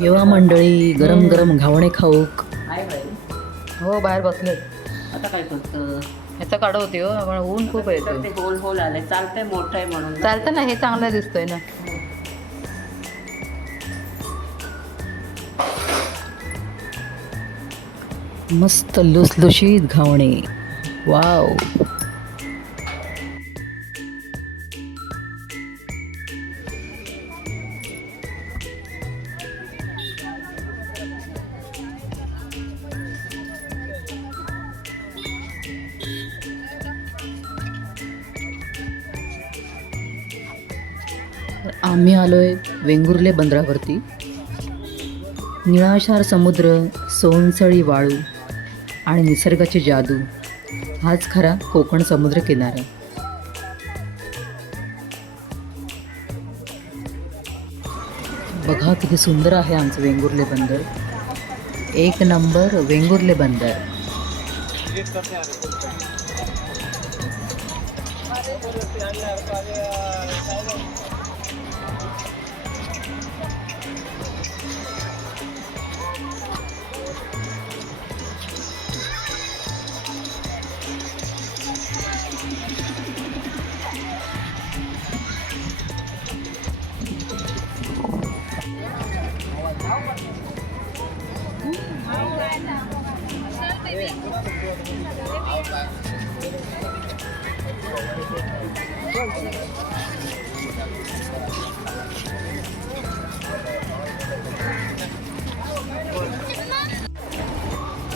येवा मंडळी, गरम गरम घावणे खाऊक. हो बाहेर बसले. आता काय करतं? ह्याचा काढ होते हो, पण ऊन खूप येतो. ते होल होल आले, चालतंय मोठं आहे म्हणून. चालतं ना, हे चांगलं दिसतंय ना. मस्त लुसलुशीत घावणे. वाव. आम्ही आलोय वेंगुर्ले बंदरावरती. निळाशार समुद्र, सोनसळी वाळू आणि निसर्गाची जादू हाच खरा कोकण समुद्र किनारा. बघा किती सुंदर आहे आमचं वेंगुर्ले बंदर. एक नंबर वेंगुर्ले बंदर.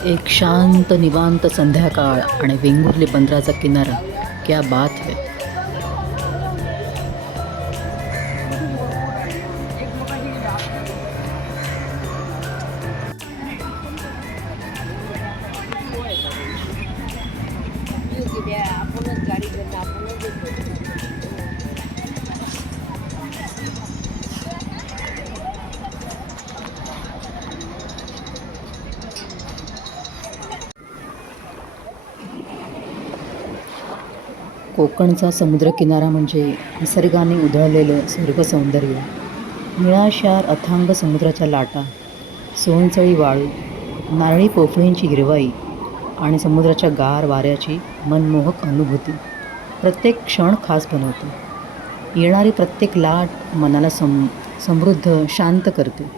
एक शांत निवांत संध्याकाळ आणि वेंगुर्ले बंदराचा किनारा, क्या बात है. कोकणचा समुद्रकिनारा म्हणजे निसर्गाने उधळलेलं स्वर्गसौंदर्य. निळाशार अथांग समुद्राच्या लाटा, सोनसळी वाळू, नारळी पोफळींची हिरवाई आणि समुद्राच्या गार वाऱ्याची मनमोहक अनुभूती प्रत्येक क्षण खास बनवते. येणारी प्रत्येक लाट मनाला समृद्ध, शांत करते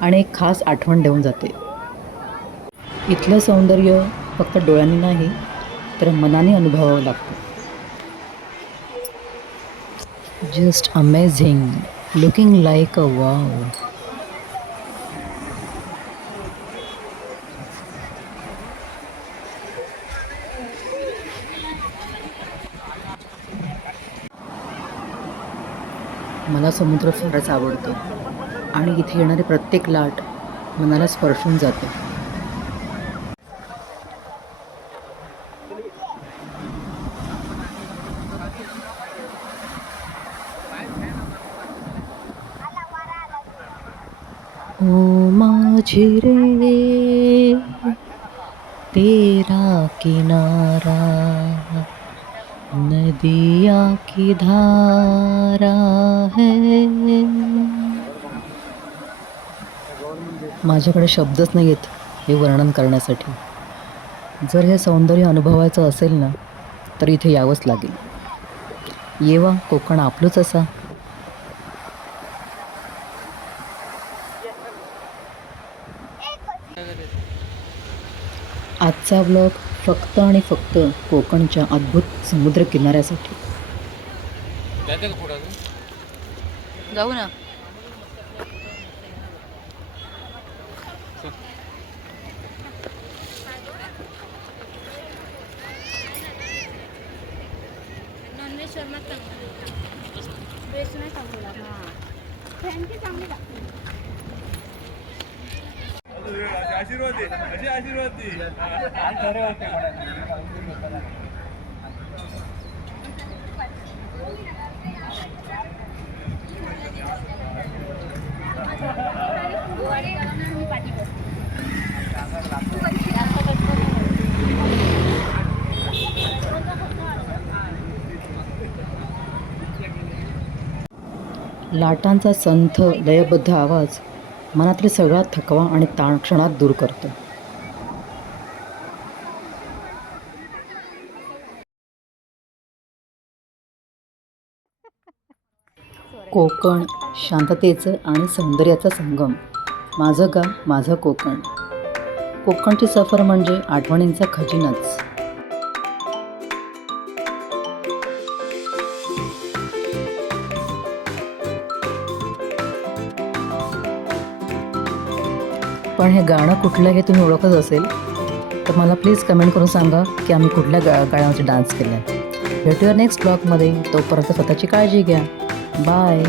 आणि एक खास आठवण देऊन जाते. इथलं सौंदर्य फक्त डोळ्यांनी नाही तर मनाने अनुभवावं लागतं. Just amazing, looking like a wow. मला समुद्र फारच आवडतो आणि इथे येणारी प्रत्येक लाट मनाला स्पर्शून जाते. ओ माझी रे तेरा किनारा, नदिया की धारा है. माझ्याकडे शब्दच नाही आहेत हे वर्णन करण्यासाठी. जर हे सौंदर्य अनुभवायचं असेल ना तर इथे यावंच लागेल. येवा कोकण आपलंच असा. आजचा ब्लॉग फक्त आणि फक्त कोकणच्या अद्भुत समुद्र किनाऱ्यासाठी. जाऊ ना. लाटांचा संथ लयबद्ध आवाज मनातील सगळा थकवा आणि ताण क्षणात दूर करतो. कोकण शांततेचं आणि सौंदर्याचा संगम. माझं गाव माझं कोकण. कोकणची सफर म्हणजे आठवणींचा खजिनाच. पण हे गाणं कुठलं हे तुम्ही ओळखत असेल तर मला प्लीज कमेंट करून सांगा की आम्ही कुठल्या गाण्यावरती डान्स केला आहे. भेटूया नेक्स्ट ब्लॉगमध्ये. तोपर्यंत स्वतःची काळजी घ्या. बाय.